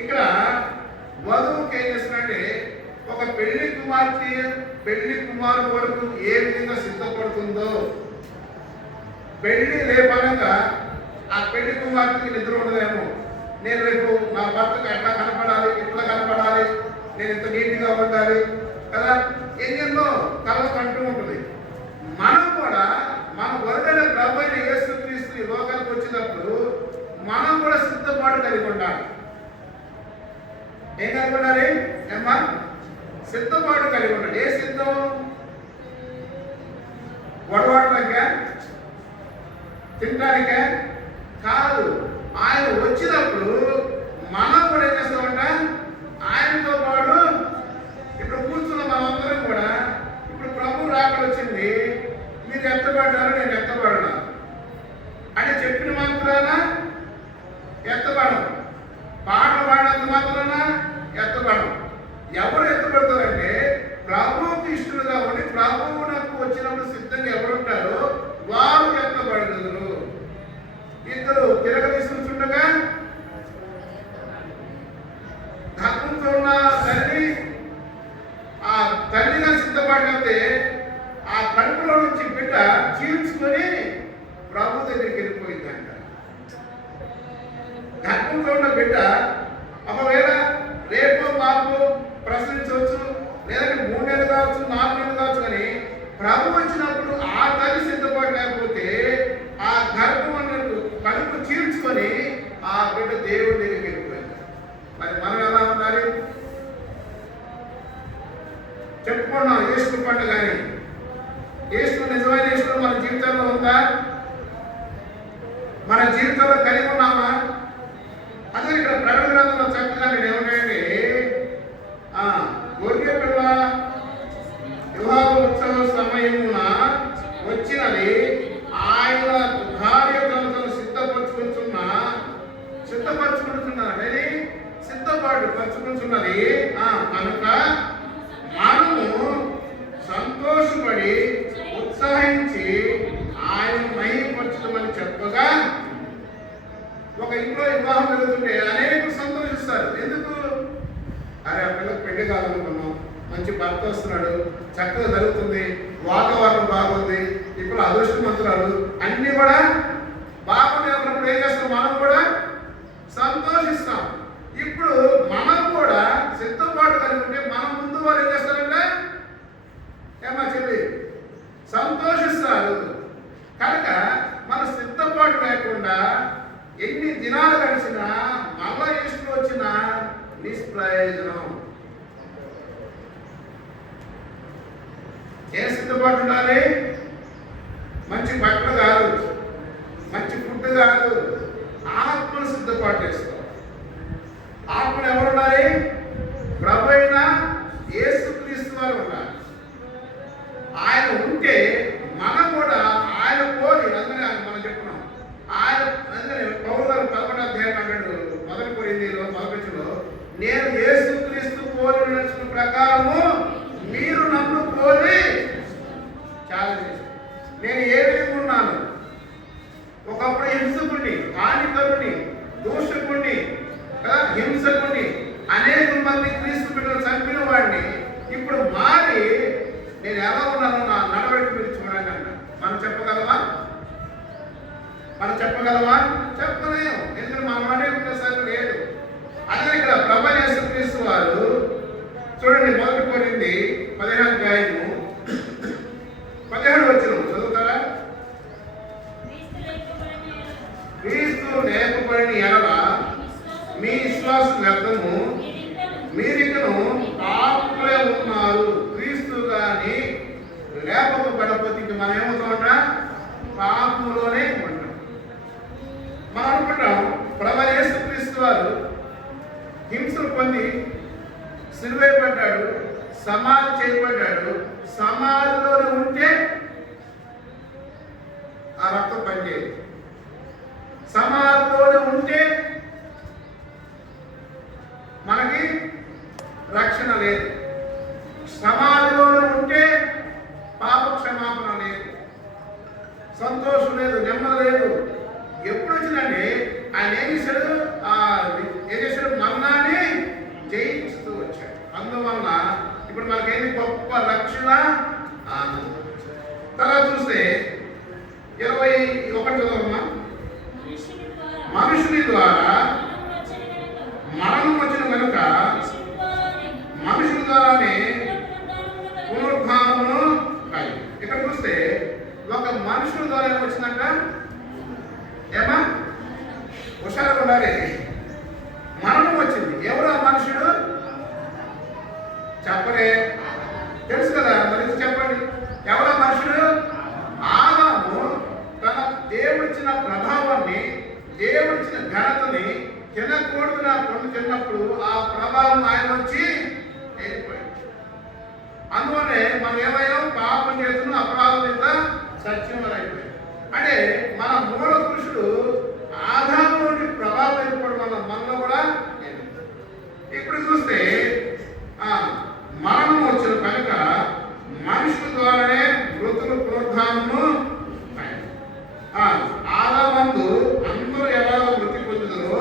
ఇక్కడ వధువుకి ఏం చేస్తున్నాడంటే ఒక పెళ్లి కుమార్తె పెళ్లి కుమారుడు వరకు ఏ విధంగా సిద్ధపడుతుందో, పెళ్లి లేపనగా ఆ పెళ్లి కుమార్తెకి నిద్ర ఉండదేమో, నేను రేపు నా భర్తకు ఎట్లా కనపడాలి, ఇట్లా కనపడాలి, నేను ఇంత నీట్గా ఉండాలి కదా, ఎన్నెన్నో కళలు కంటూ ఉంటుంది. మనం కూడా మన వరుడైన ప్రభు అయిన యేసుక్రీస్తు ఈ లోకానికి వచ్చినప్పుడు మనం కూడా సిద్ధపాటు కలిగి ఉండాలి. ఏం కలిగి ఉండాలి ఏమ్మా? సిద్ధపాటు కలిగి ఉండాలి. ఏ సిద్ధం? గొడవడానికా, తినడానికా కాదు. ఆయన వచ్చినప్పుడు మనం కూడా ఏం చేస్తామంట? ఆయనతో పాటు ఇప్పుడు కూర్చున్న మనందరం కూడా ఇప్పుడు ప్రభు రాకడ వచ్చింది, మీరు ఎత్తబడ్డారు, నేను ఎత్తబడినా అని చెప్పిన మాత్రాన ఎత్తబడం, పాటలు పాడినంత మాత్రాన ఎత్తబడం. ఎవరు ఎత్తబడతారంటే ప్రభువుకి ఇష్టలుగా ఉండి ప్రభువునకు వచ్చినప్పుడు సిద్ధంగా ఎవరుంటారో వారు ఎత్తబడగలరు. ఇద్దరు తిరగదీస్తుండగా గర్భంతో ఉన్న తల్లి ఆ తల్లిగా సిద్ధపడితే ఆ కడుపులో నుంచి బిడ్డ చీల్చుకొని ప్రభు దగ్గరికి వెళ్ళిపోయిందంట. గర్భంతో ఉన్న బిడ్డ ఒకవేళ రేపు మాపు ప్రశ్నించవచ్చు, లేదంటే 3 నెలలు కావచ్చు, 4 నెలలు కావచ్చు, కానీ ప్రభు వచ్చినప్పుడు ఆ తల్లి సిద్ధపడలేకపోతే ఆ గర్భం అన్నట్టు కడుపు చీల్చుకొని ఆ బిడ్డ దేవుడి దగ్గరికి వెళ్ళిపోయింది. మరి మనం ఎలా ఉండాలి? చెప్పుకున్నాం యేసు పండుగ కానీ యేసు నిజమైన యేసు మన జీవితంలో ఉందా? మన జీవితంలో కలిగి ఉన్నామా? అదే ఇక్కడ ప్రకటన గ్రంథంలో చక్కగా ఏమంటే గొర్రె పిల్ల వివాహ ఉత్సవ సమయమున వచ్చినది, ఆయన కార్యక్రమాలను సిద్ధపరచుకుంటున్నది సిద్ధపాటు పరచుకుంటున్నది కనుక మనము సంతోషపడి ఉత్సాహించి ఆయన మహిమపరచమని చెప్పగా, ఒక ఇంట్లో వివాహం జరుగుతుంటే అనేకులు సంతోషిస్తారు. ఎందుకు? అరే ఆ పిల్లలకు పెళ్లి కాదనుకున్నాం, మంచి భర్త వస్తున్నాడు, చక్కగా జరుగుతుంది, వాతావరణం బాగుంది, ఇప్పుడు అదృష్టవంతురాలు, అన్నీ కూడా బాగుంది అన్నప్పుడు ఏం చేస్తాం? మనం కూడా సంతోషిస్తాం. ఇప్పుడు మనం కూడా సిద్ధపాటు కలిగి ఉంటే మనం ముందు వారు ఏం చేస్తారంటే ఏమా చెల్లి సంతోషిస్తారు. కనుక మన సిద్ధపాటు లేకుండా ఎన్ని దినాలు గడిచినా మళ్ళా ఇష్టం వచ్చినా నిష్ప్రయోజనం. ఏ సిద్ధపాటు ఉండాలి? మంచి బట్టలు కాదు, మంచి ఫుడ్ కాదు, ఆత్మను సిద్ధపాటు చేసుకోవాలి. ఆత్మను ఎవరు ఉండాలి? ప్రభు అయిన యేసుక్రీస్తు వారు ఉండాలి. ఆయన ఉంటే మనం కూడా ఆయన పోలి, అందుకని మనం చెప్పుకున్నాం, ఆయన అందుకని పౌలు గారు 11వ అధ్యాయం అన్నాడు, 1 కొరింథీయులో 1:1, నేను యేసుక్రీస్తు పోలి నడుచుకున్న ప్రకారము మీరు నన్ను పోలి చాలా చేశారు. నేను ఏ విధంగా ఉన్నాను? ఒకప్పుడు హింసకుడిని, హానికరుని, దూషకుడిని, హింసకుడిని, అనేక మంది క్రీస్తు బిడ్డలు చంపిన వాడిని ఇప్పుడు మారి నేను ఎలా ఉన్నాను, నా నడవడికి మీరు చూడండి అన్న. మనం చెప్పగలమా? చెప్పలేము. ఎందుకంటే మన మాట ఒక్కసారి లేదు. అదే ఇక్కడ ప్రభు యేసుక్రీస్తు వారు చూడండి, 1 కొరింథీ 15వ అధ్యాయము 17 చదువుతారా? క్రీస్తు లేకపోయిన ఎడల మీ విశ్వాసం వ్యర్థము, మీరికను పాపులే ఉన్నారు. క్రీస్తు కానీ లేకపోతే మనం ఏమవుతామంట? పాపంలోనే ఉంటాం. మనం అనుకుంటాం ప్రభు యేసుక్రీస్తు వారు హింసలు పొంది సిలువేయబడ్డాడు, సమాధి చేయబడ్డాడు. సమాధిలోనే ఉంటే ఆ రక్తం పనిచేయదు. సమాధిలోనే ఉంటే మనకి రక్షణ లేదు. సమాధిలోనే ఉంటే పాప క్షమాపణ లేదు, సంతోషం లేదు, నెమ్మది లేదు. ఎప్పుడు వచ్చిందండి ఆయన ఏం చేశాడు? మరణాన్ని ఏమా హుషారుగా ఉండాలి. మరణం వచ్చింది. ఎవరు ఆ మనుషుడు? చెప్పలే, తెలుసు కదా, మరి చెప్పండి. ఎవరో మనుషుడు? ఆదాము తన దేవుడిచ్చిన ప్రభావాన్ని, దేవుడిచ్చిన ఘనతని తినకూడదు నా పండు తిన్నప్పుడు ఆ ప్రభావం ఆయన వచ్చి వెళ్ళిపోయింది. అందువల్లే మనం ఏమయ్యాం? పాపం చేస్తున్నాం, అపరాధం మీద సత్యం అయిపోయింది. అంటే మన మూల పురుషుడు ఆదాము నుండి ప్రభావం వెళ్ళిపోవడం వల్ల మనలో కూడా ఇప్పుడు చూస్తే మరణం వచ్చిన కనుక మనుషుల ద్వారానే మృతులు పునరుద్ధానము. ఆదామందు అందరూ ఎలాగో మృతి పొందుతారో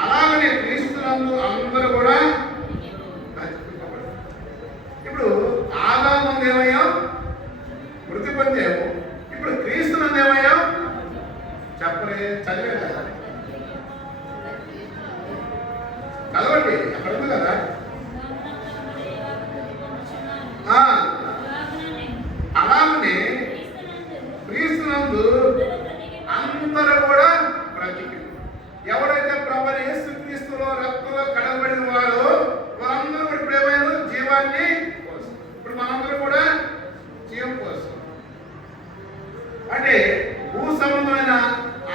అలాగనే క్రీస్తునందు అందరూ కూడా ఇప్పుడు ఆదామందు ఏమయ్యాం? మృతి పొందాము. ఇప్పుడు క్రీస్తునందు ఏమయ్యాం? చెప్పలే, చదివే కదా, చదవండి, అక్కడ ఉంది కదా. అలాగనే క్రీస్తునందు అందరూ కూడా బ్రతికి, ఎవరైతే ప్రభువైన యేసుక్రీస్తులో రక్తంలో కడగబడిన వారో వారందరూ కూడా ఇప్పుడు ఏమైనా జీవాన్ని పోస్తారు. ఇప్పుడు మనందరూ కూడా జీవం పోస్తాం. అంటే భూ సంబంధమైన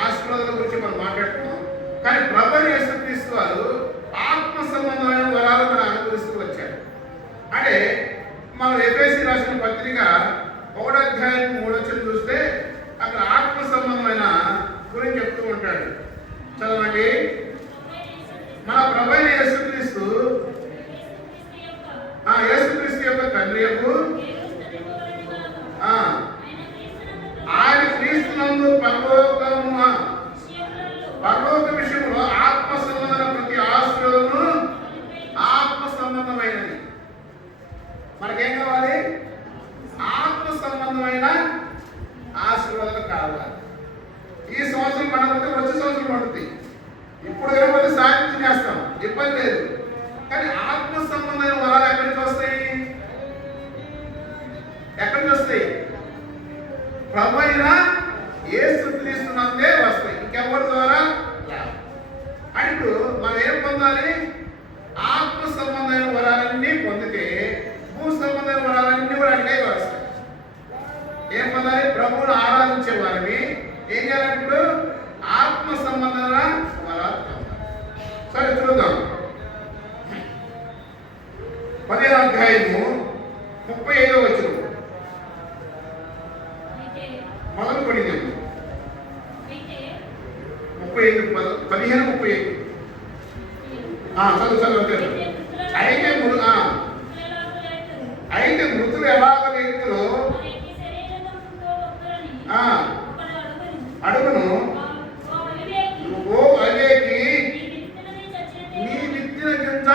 ఆశీర్వాదాల గురించి మనం మాట్లాడుతున్నాం. కానీ ప్రభువైన యేసుక్రీస్తు వారు ఆత్మ సంబంధమైన వరాలు మనం అనుభవిస్తూ వచ్చారు. అంటే మనం ఎఫెసీ రాసిన పత్రిక 1వ అధ్యాయం 3వ వచనం చూస్తే అక్కడ ఆత్మ సంబంధమైన గురించి చెప్తూ ఉంటాడు. చదవండి. మన ప్రభువైన యేసుక్రీస్తు యొక్క తండ్రియకు ఆయన క్రీస్తునందు పరలోక విషయంలో ఆత్మ సంబంధమైన ప్రతి ఆశీర్వాదము ఆత్మ సంబంధమైనది. మనకేం కావాలి? ఆత్మ సంబంధమైన ఆశీర్వాదాలు కావాలి. ఈ సంవత్సరం పడకపోతే వచ్చే సంవత్సరం పడుతుంది. ఇప్పుడు తినకపోతే సాయంత్రం చేస్తాం, ఇబ్బంది లేదు. కానీ ఆత్మ సంబంధమైన వరాలు ఎక్కడి నుంచి వస్తాయి? ఎక్కడి నుంచి వస్తాయి? ప్రభువైన యేసుక్రీస్తునందే వస్తాయి, ఇంకెవరి ద్వారా రావు. అంటే ఇప్పుడు మనం ఏం పొందాలి? ఆత్మ సంబంధమైన వరాలన్నీ పొందితే భూ సంబంధమైన వరాలన్నీ కూడా అడిగే వస్తాయి. ఏం పొందాలి? ప్రభువును ఆరాధించే వారిని ఏం చేయాలంటే ఇప్పుడు ఆత్మ సంబంధమైన వరాలు పొందాలి. సరే చూద్దాం. 10వ అధ్యాయము 35వ వచనం మొదలు పడింది. 15:35 చదువు అయితే మృతులు ఎలాగ వ్యక్తులు అడుగును, ఓ అవివేకి, నీ విత్తిన గింజ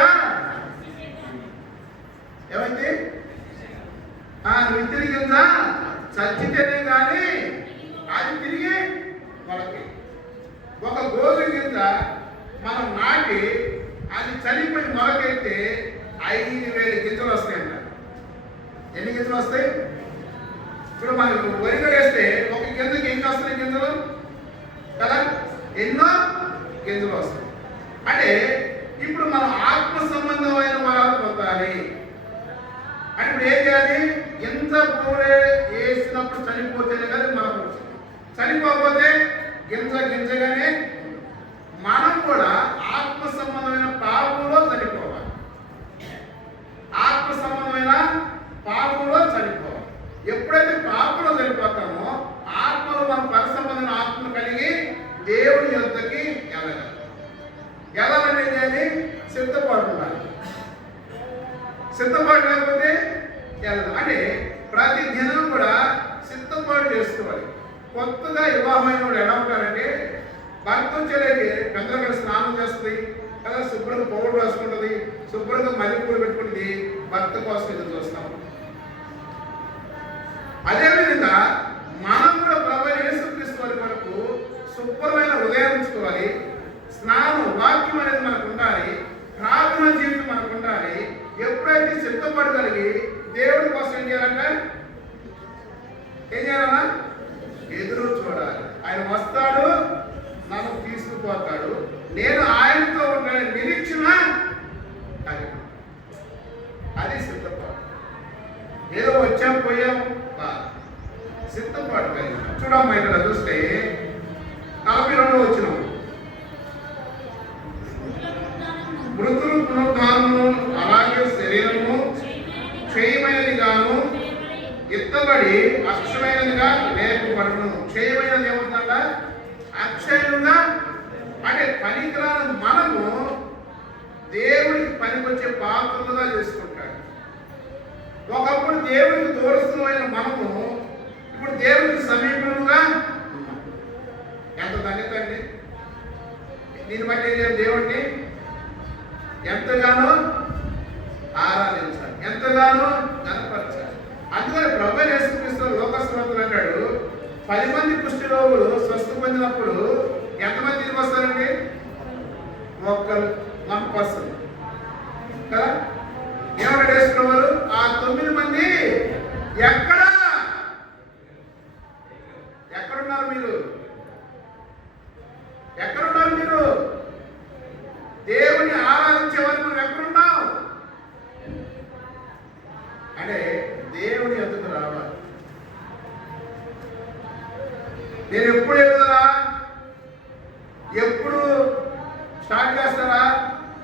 ఏమైంది? విత్తిన గింజ చచ్చితేనే కానీ అది తిరిగి మొలకి. ఒక గోధుమ గింజ మనం నాటి అది చనిపోయి మొలకెత్తే 5,000 గింజలు వస్తాయంట. ఎన్ని గింజలు వస్తాయి? ఇప్పుడు మనకు వరిగా వేస్తే ఒక గింజకి ఎన్ని వస్తాయి గింజలు కదా? ఎన్నో గింజలు వస్తాయి. అంటే ఇప్పుడు మనం ఆత్మ సంబంధమైన వరాలు పొందాలి అంటే ఇప్పుడు ఏం చేయాలి? ఎంత పూరే వేసినప్పుడు చనిపోతేనే కానీ మనకు చనిపోకపోతే గింజగానే మనం కూడా ఆత్మ సంబంధమైన పాపంలో చనిపోవాలి. ఆత్మ సంబంధమైన పాపంలో చనిపోవాలి. ఎప్పుడైతే పాపంలో చనిపోతామో ఆత్మలో మనం పరిసంబంధమైన ఆత్మను కలిగి దేవుని యొద్దకి వెళ్ళాలి. వెళ్ళాలంటే ఏం చేయాలి? సిద్ధపాటు ఉండాలి. సిద్ధపాటు లేకపోతే వెళ్ళదు. అంటే ప్రతి దినం కూడా సిద్ధపాటు చేసుకోవాలి. కొత్తగా వివాహమైన వాడు ఎలా ఉంటారంటే భర్త వచ్చేది పెద్దగా స్నానం చేస్తుంది కదా, శుభ్రంగా పౌడర్ వేసుకుంటుంది, శుభ్రంగా మల్లెపూలు పెట్టుకుంటుంది, భర్త కోసం ఎదురు చూస్తాం. అదేవిధంగా మనం కూడా ప్రభువైన యేసుక్రీస్తు వారి మనకు శుభ్రమైన హృదయం ఉంచుకోవాలి. స్నానం వాక్యం అనేది మనకు ఉండాలి. ప్రార్థన జీవితం మనకు ఉండాలి. ఎప్పుడైతే సిద్ధపడగలిగి దేవుడి కోసం ఏం చేయాలంటే ఏం చేయాలన్నా? ఎదురు చూడాలి. ఆయన వస్తాడు, అక్షయులుగా అంటే పనికిరాని మనము దేవుడికి పనికొచ్చే పాత్రలుగా చేసుకుంటాడు. ఒకప్పుడు దేవుడికి దూరస్థమైన మనము ఇప్పుడు దేవుడికి సమీపంగా ఉన్నాం. ఎంత ధన్యత అండి! దీన్ని బట్టి దేవుడిని ఎంతగానో ఆరాధించాలి, ఎంతగానో కనపరచాలి. అందుకని ప్రభువైన యేసుక్రీస్తు లోకస్వార్థులు అన్నాడు, 10 మంది కుష్టి రోగులు స్వస్థ పొందినప్పుడు ఎంతమంది తిరిగి వస్తారండి? ఒక్కరు, 1% కదా. ఏమన్నా వేసుకున్నారు? ఆ 9 మంది ఎక్కడున్నారు మీరు? ఎక్కడున్నారు మీరు? దేవుని ఆరాధించేవారు మనం ఎక్కడున్నాం అంటే దేవుని ఎదుగు రావాలి. నేను ఎప్పుడు ఎదుగుదా? ఎప్పుడు స్టార్ట్ చేస్తారా?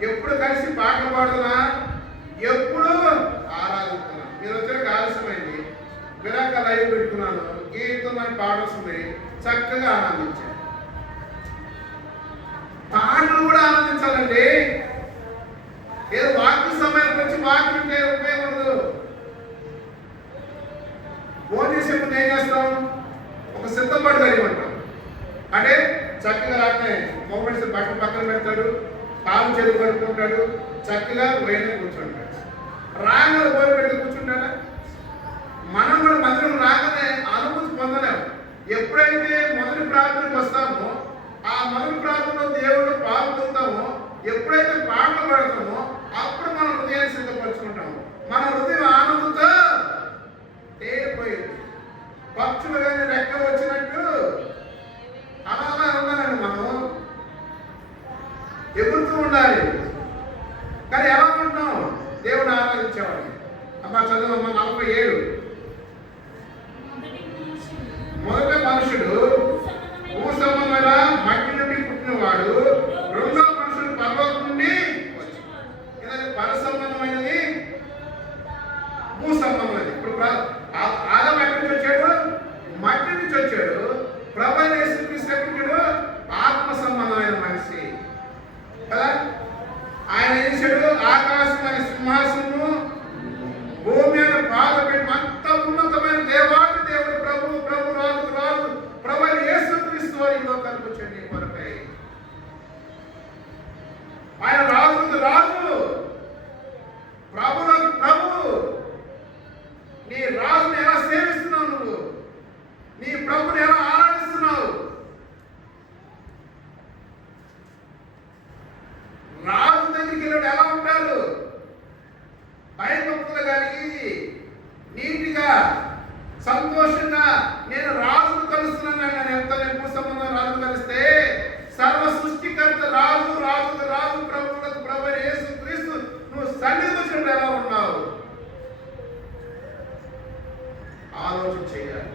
ఎప్పుడు కలిసి పాటలు పాడుతున్నా? ఎప్పుడు ఆరాధిస్తున్నా? మీరు వచ్చే ఆలస్యమైంది, విరాక లైవ్ పెట్టుకున్నాను, గీతం అని పాట వస్తుంది, చక్కగా ఆనందించాను. పాటలు కూడా ఆనందించాలండి. ఏదో వాక్య సమయానికి వచ్చి వాక్యం ఉపయోగం ఉండదు. ఫోన్ చేసే ముందు ఏం చేస్తాం? ఒక సిద్ధపాటు కలిగి ఉంటాం. అంటే చక్కగా రాగానే మొబైల్స్ బట్టలు పక్కన పెడతాడు, కాలు చేతులు పడుకుంటాడు, చక్కగా వేరే కూర్చుంటాడు. రాగానే పోయి పెట్టి కూర్చుంటాడా? మనం కూడా మందిరం రాగానే అనుభూతి పొందలేము. ఎప్పుడైతే మొదటి ప్రార్థనకు వస్తామో ఆ మొదటి ప్రార్థనలో దేవుడు పాల్గొంటామో, ఎప్పుడైతే పాటలు పాడతామో అప్పుడు మనం హృదయాన్ని సిద్ధపరచుకుంటాము. మన హృదయం ఆనందంతో తేలిపోయింది. పక్షులు కానీ రెక్క వచ్చినట్టు అలా ఉండాలండి. మనం ఎగురుతూ ఉండాలి. కానీ ఎలా ఉంటాం? దేవుడు ఆరాధించేవాడు. అమ్మా చదువు 47. మొదటి మనుషుడు భూ సంబంధమైన మట్టి నుండి పుట్టినవాడు, రెండో మనుషుడు పర్వతం నుండి వచ్చాడు. పర సంబంధమైనది, భూ సంబంధమైనది. ఇప్పుడు ఆదాము ఎక్కడి నుంచి వచ్చాడు? మట్టి నుంచి వచ్చాడు. ప్రభువైన యేసుక్రీస్తు ఎక్కడి నుంచి? ఆత్మ సంబంధమైన మనిషి కదా. ఆయన ఏం చేశాడు? ఆకాశమైన సింహాసనము, భూమి అని బాధ పెట్టి అంత ఉన్నతమైన దేవాది దేవుడు, ప్రభు ప్రభు రాజు రాజు ప్రభువైన యేసుక్రీస్తు వారి లోకానికి వచ్చాడు నీ కొరకై. ఆయన రాజు రాజు, ప్రభులకు ప్రభు. నీ రాజుని ఎలా సేవిస్తున్నావు? నువ్వు నీ ప్రభుని ఎలా ఆరాధిస్తున్నావు? రాజు దగ్గరికి వెళ్ళి ఎలా ఉంటారు? భయభక్తులు కలిగి నీటిగా సంతోషంగా నేను రాజును కలుస్తున్నాను. నేను ఎంత ఎక్కువ సంబంధం రాజు కలిస్తే సర్వ సృష్టికర్త రాజు రాజు రాజు ప్రభువులకు ప్రభు యేసుక్రీస్తు నువ్వు సన్నిధికి వచ్చినప్పుడు ఎలా ఉన్నావు? ఆలోచన చేయాలి.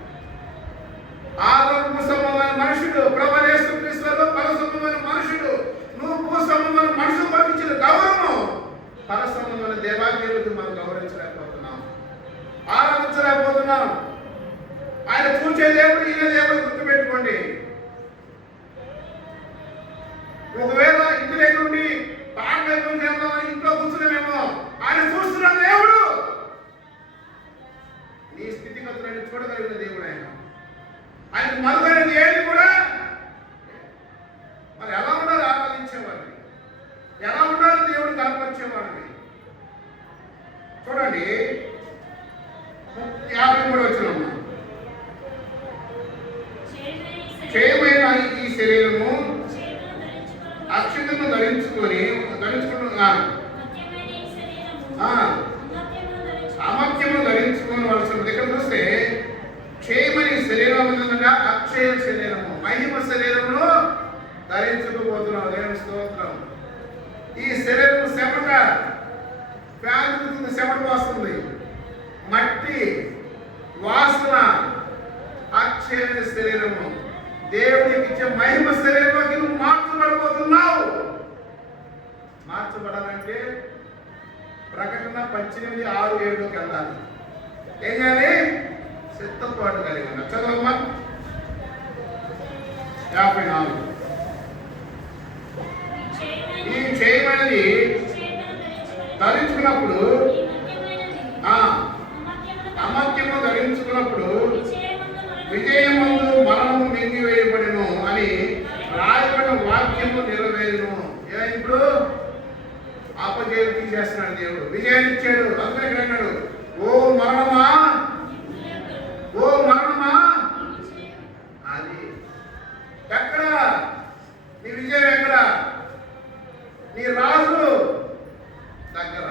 ఆదాము భూ సంబంధమైన మనుషుడు, ప్రభు యేసుక్రీస్తులో పర సంబంధమైన మనుషుడు. నువ్వు భూ సంబంధమైన మనుషులు పంపించిన గౌరవం పర సంబంధమైన దేవాలయాలకు మనం గౌరవించలేకపోతున్నాం, ఆరాధించలేకపోతున్నాం. ఆయన చూసే దేవుడు, ఈయన దేవుడు గుర్తుపెట్టుకోండి. ఒకవేళ ఇంటి దగ్గర ఉండి పాటలు చేద్దామని ఇంట్లో కూర్చున్నామేమో, ఆయన చూస్తున్న దేవుడు నీ స్థితిగతులను చూడగలిగిన దేవుడు. ఆయన మరుగైనది ఏది కూడా. మరి ఎలా ఉండాలి ఆరాధించేవాడిని? ఎలా ఉండాలి దేవుడు కనపరిచేవాడిని? చూడండి 53 వచ్చిన క్షయమైన ఈ శరీరము అక్షతను ధరించుకుని సామర్థ్యము ధరించుకోవలసింది. ఇక్కడ చూస్తే క్షయమని శరీరం ఉందనగా అక్షయ శరీరము, మహిమ శరీరంలో ధరించుకోబోతున్నాం. దేవుని స్తోత్రం. ఈ శరీరం చెమట, ఫ్యాన్ తిరుగుతుంది, చెమట వస్తుంది, మట్టి వాసన. అక్షయ శరీరము దేవుడికి ఇచ్చే మహిమ శరీరంలోకి నువ్వు మార్చబడబోతున్నావు. మార్చబడాలంటే ప్రకటన 18:6-7లోకి వెళ్ళాలి. ఏం చేయాలి? సిద్ధపాటు కలిగి ఉన్నా. చదవమ్మా. 54. ఈ చేయమైనది ధరించుకున్నప్పుడు అమర్త్యము ధరించుకున్నప్పుడు విజయమందు మరణము మింగివేయబడిను అని రాయబడిన వాక్యము నెరవేరును. ఇప్పుడు ఆపజయం తీసేస్తున్నాడు దేవుడు, విజయాన్ని ఇచ్చాడు. అందరికీ అన్నాడు, ఓ మరణమా, ఓ మరణమా. అది ఎక్కడ నీ విజయం? ఎక్కడ? నీ రాజు దగ్గర,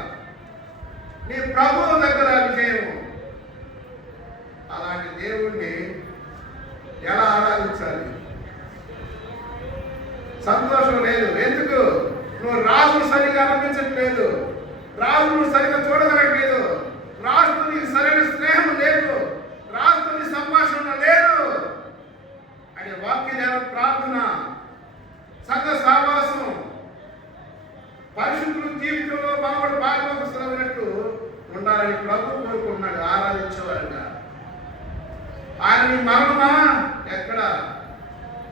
నీ ప్రభువు దగ్గర విజయము. అలాంటి దేవుణ్ణి ఎలా ఆరాధించాలి? సంతోషం లేదు. ఎందుకు? నువ్వు రాజును సరిగా అనిపించట్లేదు, రాజును సరిగా చూడగలట్లేదు, రాజుతో నీకు సరైన స్నేహం లేదు, రాజుతో నీ సంభాషణ లేదు అనే వాక్య ప్రార్థన, సంఘ సహవాసం, పరిశుద్ధుల జీవితంలో మనవాడు భాగవతున్నట్టు ఉండాలని ప్రభు కోరుకుంటున్నాడు. ఆరాధించేవారుగా ఆయన నీ మరణమా ఎక్కడ?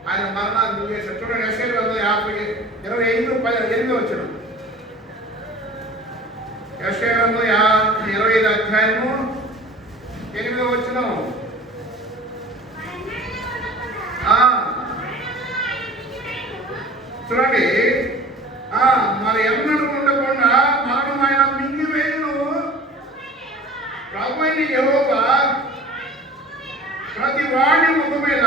ఆయన మరణాన్ని నువ్వు చేశాడు. చూడండి, యెషయా 25:8 వచ్చిన యెషయా 25 అధ్యాయము 8 వచ్చిన చూడండి, మరి ఎన్నడూ ఉండకుండా మరణం ఆయన మింగివేయును. ప్రభువైన యెహోవా ప్రతి వాడి ముఖం మీద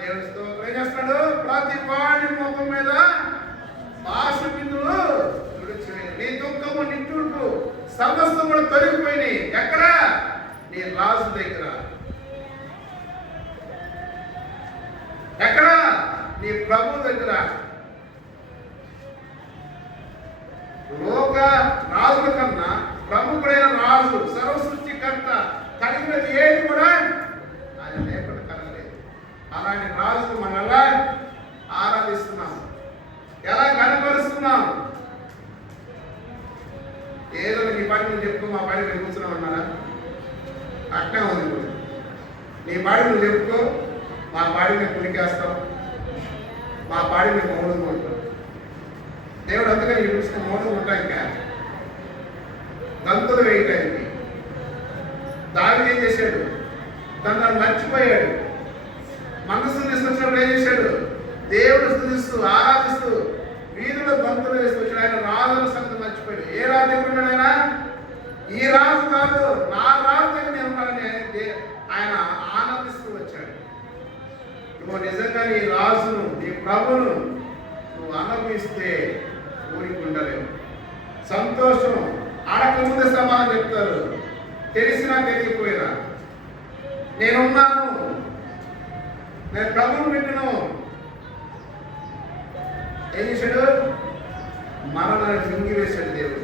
దేవుడితో ఏం చేస్తాడు? ప్రతి వాడి ముఖం మీద బాసు బిందులు తుడిచివేయను. నీ దుఃఖము, నీ తుడుపు సమస్తం కూడా తొలగిపోయినాయి. ఎక్కడ? నీ రాజు దగ్గర. ఎక్కడ? నీ ప్రభు దగ్గర. లోక రాజుల కన్నా ప్రముఖుడైన రాజు, సర్వసృష్టికర్త, కలిగినది ఏది కూడా ఆయన లేకుండా కలగలేదు. అలాంటి రాజును మనం ఎలా ఆరాధిస్తున్నాం, ఎలా కనపరుస్తున్నాం? ఏదో నీ పాటి నువ్వు చెప్పుకో, మా పాడి నేను కూర్చున్నావు అన్నారా? అట్నే ఉంది. నీ పాడి నువ్వు చెప్పుకో, మా పాడి మేము కుడికేస్తాం, మా పాడి మేము మౌనంగా ఉంటాం. దేవుడు అందుకని ఈ దృష్టి మౌనంగా ఉంటాం. ఇంకా దంతులు వేయటానికి దావీదు ఏం చేశాడు? తను మర్చిపోయాడు. మనస్సుని తీసుకొచ్చినప్పుడు ఏం చేశాడు? దేవుడు స్తుతిస్తూ ఆరాధిస్తూ వీధుల్లో దంతులు వేసుకొచ్చాడు. ఆయన రాజుల సంగతి మర్చిపోయాడు. ఏ రాజు దగ్గర ఉన్నాడు ఆయన? ఈ రాజు కాదు, నా రాజు దగ్గర నేను ఉన్నానని ఆయన ఆనందిస్తూ వచ్చాడు. నువ్వు నిజంగా నీ రాజును, నీ ప్రభును నువ్వు అనుభవిస్తే ఊరికి ఉండలేవు. సంతోషం ఆడకముందే సమాధానం చెప్తారు, తెలిసినా తెలియకపోయినా. నేనున్నాను, నేను ప్రభువును వింటును. ఏం చేశాడు? మరణాన్ని మింగివేశాడు దేవుడు.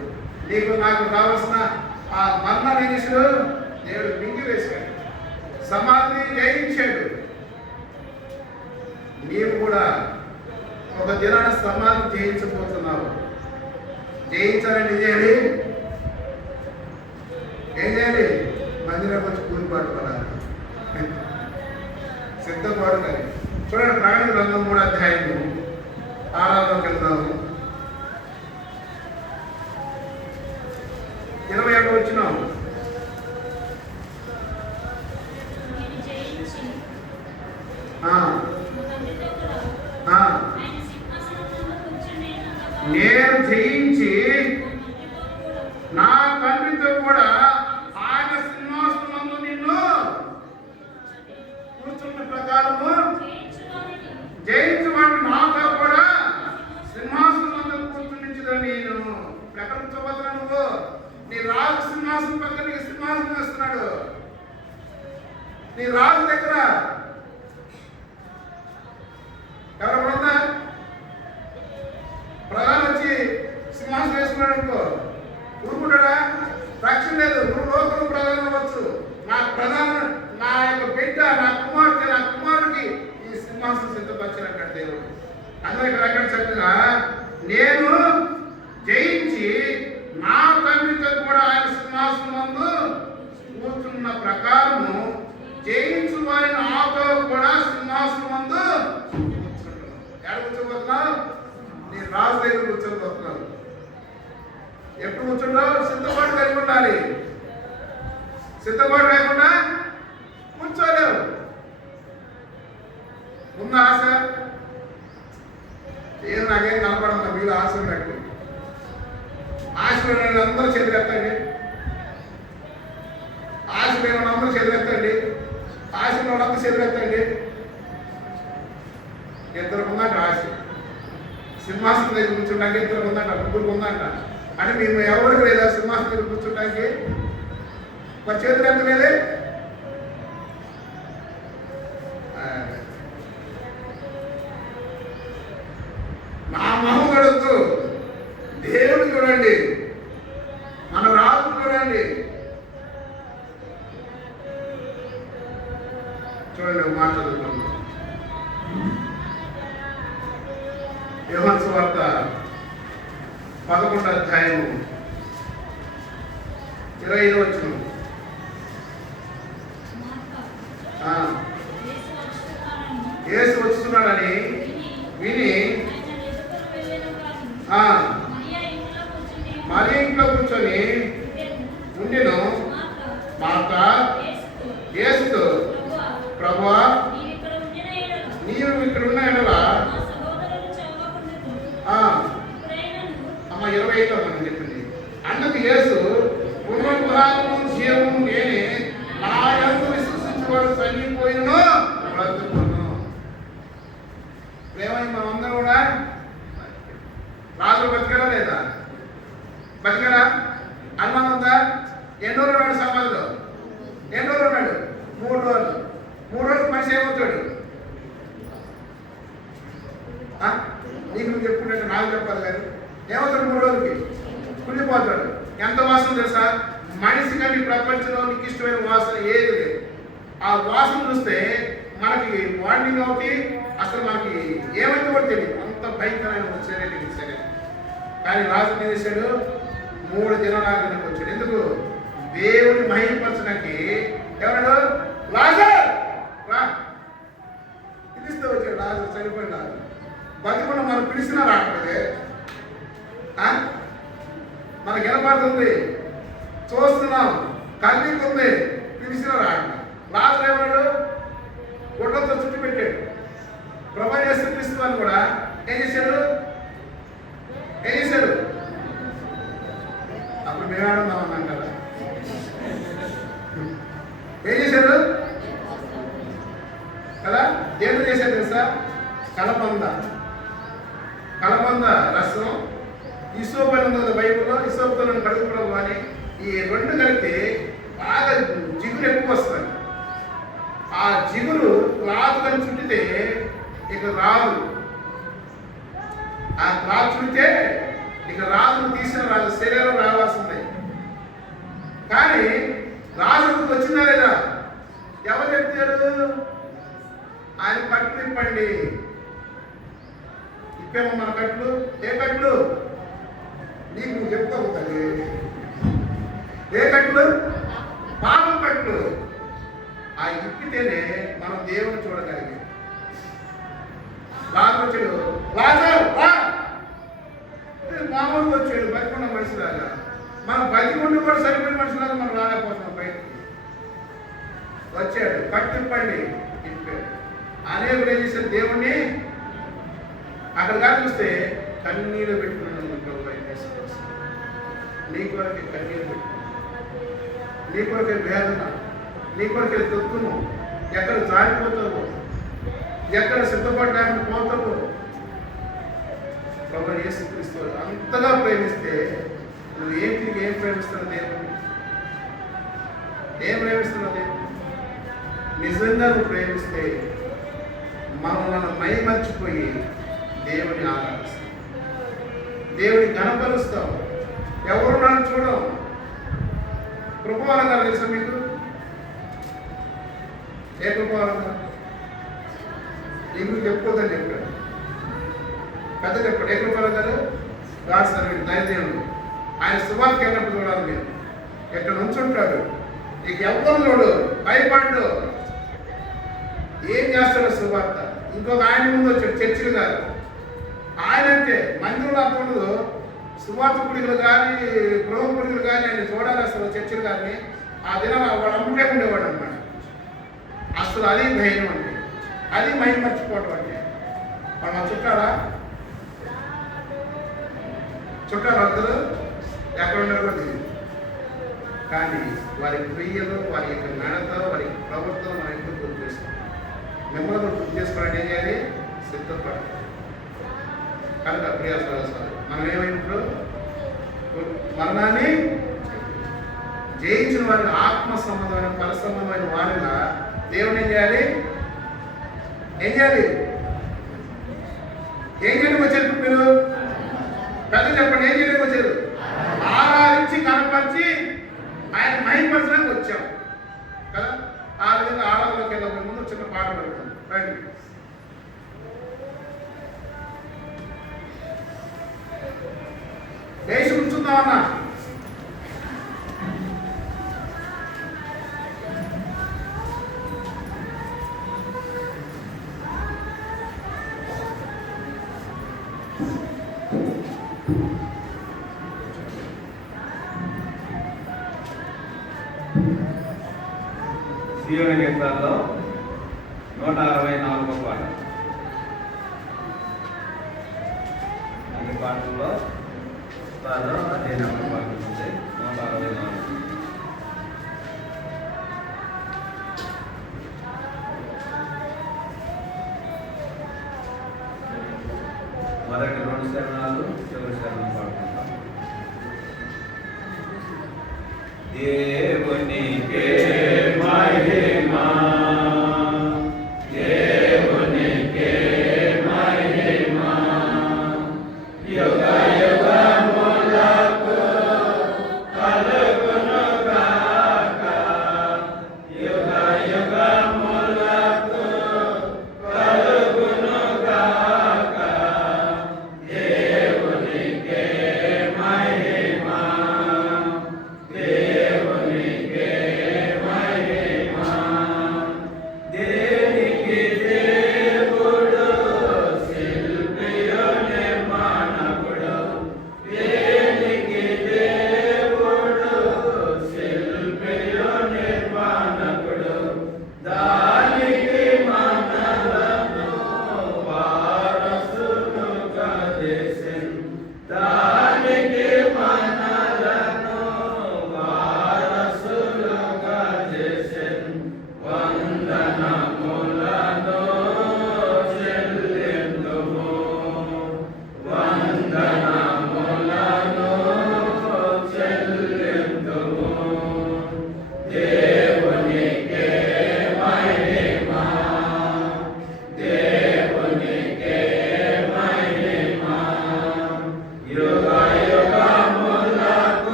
నీకు నాకు కావలసిన ఆ మరణాన్ని ఏం చేశాడు? దేవుడు మింగివేశాడు. సమాధిని జయించాడు. నీవు కూడా ఒక దినాన సమాధిని జయించబోతున్నావు. జయించాలంటే చేయాలి, ఏం చేయాలి? మందిరంకి వచ్చి కూలి పడుకోవాలి, సిద్ధపడుతుంది. చూడండి, ప్రకటన గ్రంథం 3 అధ్యాయము 6లోకి వెళ్దాము. 21 వచ్చినాం. నేను జయించి నా తండ్రితో కూడా ఆయన సింహాసనమందు నిన్ను కూర్చున్న ప్రకారము జయించబడి నాతో కూడా సింహాసనమందు కూర్చునించుదని నేను ప్రకటించబోతున్నా. నువ్వు నీ రాజు సింహాసనం పక్కన నీకు సింహాసనం వేస్తున్నాడు. నీ రాజు దగ్గర ఎవరన్నా ప్రధాని వచ్చి సింహాసనం వేసుకున్నాడు అనుకో, ఊరుకుంటాడా? రక్షణ లేదు. నువ్వు లోకం ప్రధానం అవ్వచ్చు, నా ప్రధాన, నా యొక్క బిడ్డ, నా కుమార్తె, నా కుమారుడికి ఈ సింహాసనం సిద్ధపరిచినట్టు దేవుడు. అందులో ఇక్కడ ఎక్కడ చక్కగా నేను జయించి నా తండ్రితో కూడా ఆయన సింహాసనం కూర్చున్న ప్రకారము జయించు వారిని నాతో కూడా సింహాసనం ముందు ఎక్కడ కూర్చోబోతున్నావు? నీ రాజు దగ్గర కూర్చోబోతున్నావు. ఎప్పుడు కూర్చుంటావు? సిద్ధపాటు కలిగి ఉండాలి. సిద్ధపాటు లేకుండా కూర్చోలేవు. ఉన్న ఆశ ఏం నాకేం కనపడదు. మీరు ఆశ ఉన్నట్టు ఆశ అందరూ చేతులెత్తండి. ఆశ లేని అందరూ చేతులెత్తండి. ఆశ వాళ్ళందరూ చేతులెత్తండి. ఇద్దరు ఉందంట ఆశ. సింహాసనం దగ్గర కూర్చుంటానికి ఇద్దరు ఉందంట, ముగ్గురు ఉందంట. అంటే మేము ఎవరికి లేదా సింహాసనం దగ్గర కూర్చుంటానికి? మరి చేతులు ఎత్తలేదే. నా మొహం గడద్దు, దేవుడు చూడండి, మన రాజు చూడండి. చూడండి మాట్లాడుతున్నాం. యోహాను సువార్త 11వ అధ్యాయము 25వ వచనం. యేసు వస్తున్నాడని విని మరి ఇంట్లో కూర్చొని ఉండెను. మార్త యేసుతో, ప్రభువా నీవు ఇక్కడ ఉన్న ఎడలా అమ్మ 25లో మనం చెప్పింది. అందుకు యేసు, పునరుద్ధానము జీవము నేనే, నా యందు విశ్వసించువాడు చనిపోయినను బ్రతుకును. ఏమై మనం అందరం కూడా రాజు బతికారా లేదా? బతికారా? అనుమానం ఉందా? ఎన్ని రోజులు ఉన్నాడు సమాధిలో? ఎన్ని రోజులు ఉన్నాడు? 3 రోజులు. 3 రోజులు మనిషి ఏమవుతాడు? నీకు నువ్వు చెప్పుకుంటే నాకు చెప్పాలి కానీ ఏమవుతాడు? 3 రోజులకి కుళ్ళిపోతాడు. ఎంత వాసన తెలుసా? మనిషి కంటే ప్రపంచంలో నీకు ఇష్టమైన వాసన ఏది లేదు. ఆ వాసన చూస్తే మనకి మార్నింగ్ అవుతుంది, అసలు మనకి ఏమైతే కూడా తెలియదు. అంత భయంకరమైన శరీరం సరే. కానీ రాజు ఏం చేశాడు? 3 దినాలకు వచ్చాడు. ఎందుకు? దేవుని మహిమపరచడానికి. ఎవరు? లాజర్ రా పిలిస్తే వచ్చాడు. లాజర్ చనిపోయిన రాజు బతికుండా మనం పిలిచినా రాకపోతే మనకి వినపడుతుంది, చూస్తున్నాం, కళ్ళీకి ఉంది, పిలిచినా రాక. లాజర్ ఏమన్నాడు? గుడ్డలతో చుట్టి పెట్టాడు. ప్రభు యేసు క్రీస్తు అని కూడా ఏం చేశాడు? అప్పుడు మేము ఆడున్నాం అన్నాం కదా. ఏం చేశారు కదా? దేవుడు చేశారు తెలుసా? కలబంద రసం, ఇసోపు అని ఉంది బైబుల్లో. ఇసోపుతో నన్ను కడుగుకోవడం కానీ ఈ 2 కలిపితే బాగా జిగురు ఎక్కువ వస్తుంది. ఆ జిగురు క్లాత్ కానీ చుట్టితే ఇక రాదు. ఆ క్లాత్ చుట్టితే ఇక రాజును తీసిన రాజు శరీరం రావాల్సిందే. కానీ రాజు వచ్చిందా లేదా? ఎవరు చెప్తారు? ఆయన కట్లు ఇప్పండి. ఇప్పేమో మన కట్లు. ఏ కట్లు? నీకు నువ్వు చెప్పుకోవాలి. ఏ కట్లు? పాపం కట్లు. ఆ ఇప్పితేనే మనం దేవుని చూడగలిగాం. రాజు వచ్చాడు. రాజు మామూలుగా వచ్చాడు, బతికున్న మనిషిలాగా. మనం బతికుండి కూడా సరిపోయిన మనిషిలాగా మనం రాలేకపోతున్నాం. బయటికి వచ్చాడు, కట్టిప్పండి ఇప్పాడు. అనేకులు ఏం చేశారు? దేవుణ్ణి అక్కడ కాదు చూస్తే కన్నీళ్ళు పెట్టుకున్నాడు. నీ కొరకే కన్నీళ్ళు పెట్టుకున్నాడు, నీ కొరకే వేదన, నీ కొరకే దుఃఖము. ఎక్కడ జారిపోతావు, ఎక్కడ సిద్ధపడడానికి పోతావు. ప్రభు యేసు క్రీస్తు అంతగా ప్రేమిస్తే నువ్వు ఏం ప్రేమిస్తున్నావు? దేవుని ఏం ప్రేమిస్తున్నావు? దేవుని నిజంగా నువ్వు ప్రేమిస్తే మనం మైమర్చిపోయి దేవుని ఆరాధిస్తాం, దేవుని గణపరుస్తాం. ఎవరు నన్ను చూడం. కృపావరం గారు తెలుసా మీకు? ఏ కృపావరం గారు? నీకు చెప్పుకోదని చెప్పాడు. పెద్ద చెప్పాడు. ఏ కృపావరం గారు? గాడ్ సర్వెంట్, దైవదేవుడు. ఆయన సువార్తకి వెళ్ళినప్పుడు చూడాలి మీరు. ఎక్కడ నుంచుంటాడు, నీకు ఎవరు చూడు, భయపడ్డు. ఏం చేస్తాడు సువార్త? ఇంకొక ఆయన ముందు వచ్చాడు చర్చిలు గారు, ఆయన అంటే మందిరంలో అంత ఉండదు. సువార్త కుడికలు కానీ గృహ కుడికలు కానీ ఆయన చూడాలి అసలు చర్చిలు కానీ ఆ దినం వాడు అమ్ముటే ఉండేవాడు అనమాట. అసలు అది ధైర్యం అంటే, అది మైండ్ మర్చిపోవడం అంటే. వాళ్ళ చుట్టారా అందరూ ఎక్కడ ఉన్నారు కూడా తెలియదు. కానీ వారి క్రియలు, వారి యొక్క నడత, వారి ప్రవర్తన మనం ఎప్పుడు గుర్తు చేసుకోవాలి. మిమ్మల్ని గుర్తు చేసుకోవాలంటే ఏం చేయాలి? సిద్ధపడాలి. కనుక ప్రియ సహోదరులారా, మనం ఏమైనప్పుడు మరణాన్ని జయించిన వారి ఆత్మ సంబంధమైన పర సంబంధమైన వారిగా దేవుని ఏం చేయాలి? ఏం చేయాలి వచ్చారు మీరు? పెద్ద చెప్పండి, ఏం చేయడానికి వచ్చారు? ఆరాధించి కనపరిచి ఆయన మహిమపరచడానికి వచ్చాం కదా. ఆ విధంగా ఆరాధనలోకి వెళ్ళే ముందు చిన్న పాట పెడతాం. రండి. లేచి ఉంచుందామన్నా. సీయోను గీతాల్లో 164వ పాట. అన్ని పాటల్లో అదే నెంబర్ పాట ఉంది, 164. మొదటి 2 శరణాలు, చివరి శరణం పాడుకుంటాం. దేవునికే మహిమా, దేవునికే మహిమా, యుగ యుగములకు కలుగును గాక, యుగ యుగములకు కలుగును గాక. దేవునికే మహిమా, దేవునికే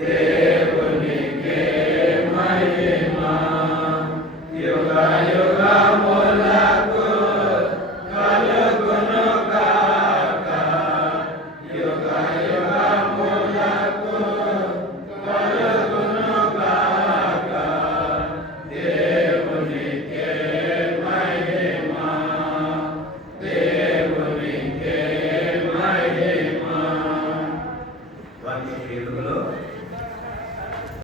దేవ